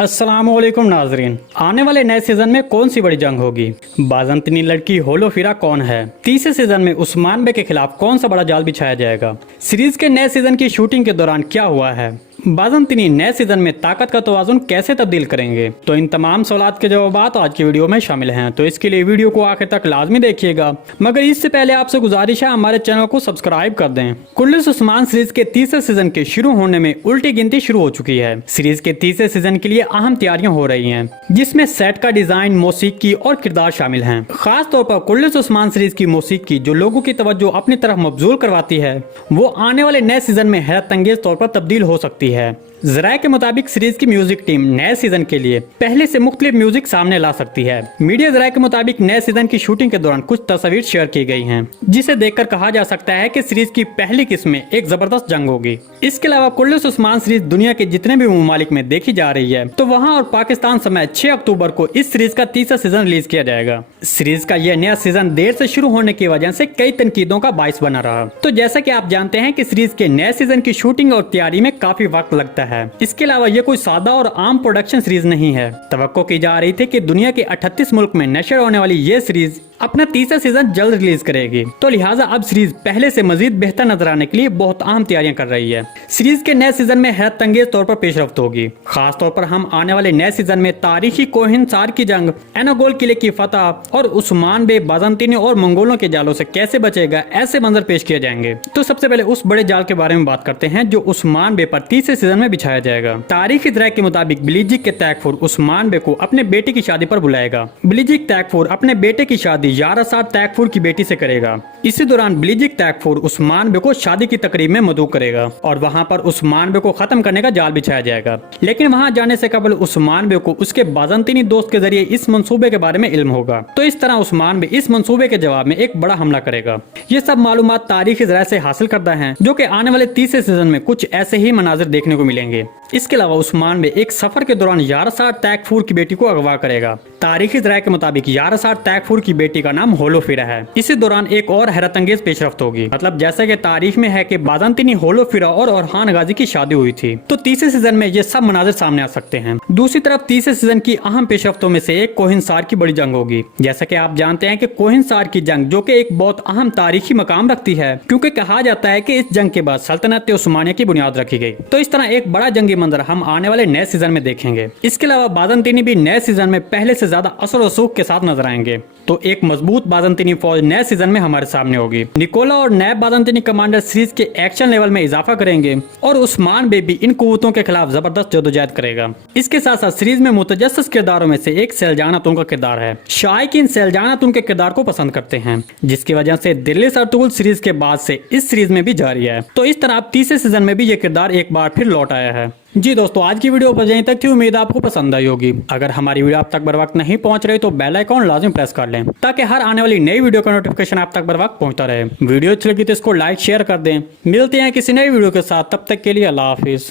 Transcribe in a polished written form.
अस्सलामुअलैकुम नाजरीन, आने वाले नए सीजन में कौन सी बड़ी जंग होगी? बाज़ंतीनी लड़की होलोफिरा कौन है? तीसरे सीजन में उस्मान बे के खिलाफ कौन सा बड़ा जाल बिछाया जाएगा? सीरीज के नए सीजन की शूटिंग के दौरान क्या हुआ है? बाज़ंतीनी नए सीजन में ताकत का तवाज़ुन कैसे तब्दील करेंगे? तो इन तमाम सवालात के जवाब आज की वीडियो में शामिल हैं, तो इसके लिए वीडियो को आखिर तक लाजमी देखिएगा। मगर इससे पहले आपसे गुजारिश है हमारे चैनल को सब्सक्राइब कर दें। कुल्लुस उस्मान सीरीज के तीसरे सीजन के शुरू होने में उल्टी गिनती शुरू हो चुकी है। सीरीज के तीसरे सीजन के लिए अहम तैयारियां हो रही हैं, जिसमें सेट का डिजाइन, मौसीकी और किरदार शामिल हैं। खास तौर पर कुल्लुस उस्मान सीरीज की मौसीकी जो लोगों की तवज्जो अपनी तरफ मबजूल करवाती है, वो आने वाले नए सीजन में हैरत अंगेज तौर पर तब्दील हो सकती है। जराये के मुताबिक सीरीज की म्यूजिक टीम नए सीजन के लिए पहले से मुख्तलिफ म्यूजिक सामने ला सकती है। मीडिया जराये के मुताबिक नए सीजन की शूटिंग के दौरान कुछ तस्वीर शेयर की गई हैं, जिसे देखकर कहा जा सकता है कि सीरीज की पहली किस्म में एक जबरदस्त जंग होगी। इसके अलावा कुल्लुस उस्मान सीरीज दुनिया के जितने भी ममालिक में देखी जा रही है, तो वहाँ और पाकिस्तान समेत 6 अक्टूबर को इस सीरीज का तीसरा सीजन रिलीज किया जाएगा। सीरीज का यह नया सीजन देर से शुरू होने की वजह से कई तनकीदों का बाइस बना रहा। तो जैसा कि आप जानते हैं कि सीरीज के नए सीजन की शूटिंग और तैयारी में काफी वक्त लगता है। इसके अलावा यह कोई सादा और आम प्रोडक्शन सीरीज नहीं है। तवक्को की जा रही थी कि दुनिया के 38 मुल्क में नशर होने वाली ये सीरीज अपना तीसरा सीजन जल्द रिलीज करेगी, तो लिहाजा अब सीरीज पहले से मजीद बेहतर नजर आने के लिए बहुत अहम तैयारियां कर रही है। सीरीज के नए सीजन में हैरत अंगेज तौर पर पेशरफ्त होगी। खास तौर पर हम आने वाले नए सीजन में तारीखी कोहिनसार की जंग, एनागोल किले की फतह और उस्मान बे बाज़ंतीनी और मंगोलों के जालों से कैसे बचेगा, ऐसे मंजर पेश किए जाएंगे। तो सबसे पहले उस बड़े जाल के बारे में बात करते हैं जो उस्मान बे पर तीसरे सीजन में बिछाया जाएगा। तारीखी दराय के मुताबिक बिलीजिक के तैकफुर उस्मान बे को अपने बेटे की शादी पर बुलाएगा। बिलीजिक तैकफुर अपने बेटे की शादी यारासार तैकफुर की बेटी से करेगा। इसी दौरान बिलीजिक तैकफुर उस्मान बे को शादी की तकरीब में मदऊ करेगा और वहां पर उस्मान बे को खत्म करने का जाल बिछाया जाएगा। लेकिन वहां जाने से कबल उस्मान बे को उसके बाज़ंतीनी दोस्त के जरिए इस मंसूबे के बारे में इल्म होगा। तो इस तरह उस्मान बे इस मंसूबे के जवाब में एक बड़ा हमला करेगा। ये सब मालूमात तारीखी ज़राए से हासिल करता है, जो कि आने वाले तीसरे सीजन में कुछ ऐसे ही मनाजिर देखने को मिलेंगे। इसके अलावा उस्मान बे एक सफर के दौरान यारासार तैकफुर की बेटी को अगवा करेगा। तारीखी ज़राए के मुताबिक यारासार तैकफुर की बेटी का नाम होलोफिरा है। इसी दौरान एक और हैरत अंगेज पेशरफ्त होगी। मतलब जैसे कि तारीख में है कि बाज़ंतीनी, होलोफिरा और ओरहान गाजी की शादी हुई थी, तो तीसरे सीजन में ये सब मनाजिर सामने आ सकते हैं। दूसरी तरफ तीसरे सीजन की अहम पेशरफ्तों में से एक कोहिनसार की बड़ी जंग होगी। जैसा कि आप जानते हैं कि कोहिनसार की जंग जो कि एक बहुत अहम तारीखी मकाम रखती है, क्योंकि कहा जाता है कि इस जंग के बाद सल्तनत उस्मानिया की बुनियाद रखी गई। तो इस तरह एक बड़ा जंगी मंजर हम आने वाले नए सीजन में देखेंगे। इसके अलावा बाज़ंतीनी भी नए सीजन में पहले से ज्यादा असर रसूख के साथ नजर आएंगे। तो एक मजबूत बाज़ंतीनी फौज नए सीजन में हमारे सामने होगी। निकोला और नैब बाज़ंतीनी कमांडर सीरीज के एक्शन लेवल में इजाफा करेंगे और उस्मान बे भी इन कुव्वतों के खिलाफ जबरदस्त जदोजहद करेगा। इसके साथ साथ सीरीज में मुतजस्सिस किरदारों में से एक सैलजाना तुन का किरदार है। शायकीन सैलजाना तुन के किरदार को पसंद करते हैं, जिसकी वजह से दिल्ली सरतुगुल सीरीज के बाद से इस सीरीज में भी जारी है। तो इस तरह अब तीसरे सीजन में भी ये किरदार एक बार फिर लौट आया है। जी दोस्तों, आज की वीडियो पर यहीं तक थी। उम्मीद आपको पसंद आई होगी। अगर हमारी वीडियो आप तक बर वक्त नहीं पहुंच रही तो बेल आइकॉन लाजिम प्रेस कर लें, ताकि हर आने वाली नई वीडियो का नोटिफिकेशन आप तक बर वक्त पहुंचता रहे। वीडियो अच्छी लगी तो इसको लाइक शेयर कर दें। मिलते हैं किसी नई वीडियो के साथ, तब तक के लिए अल्लाह हाफिज।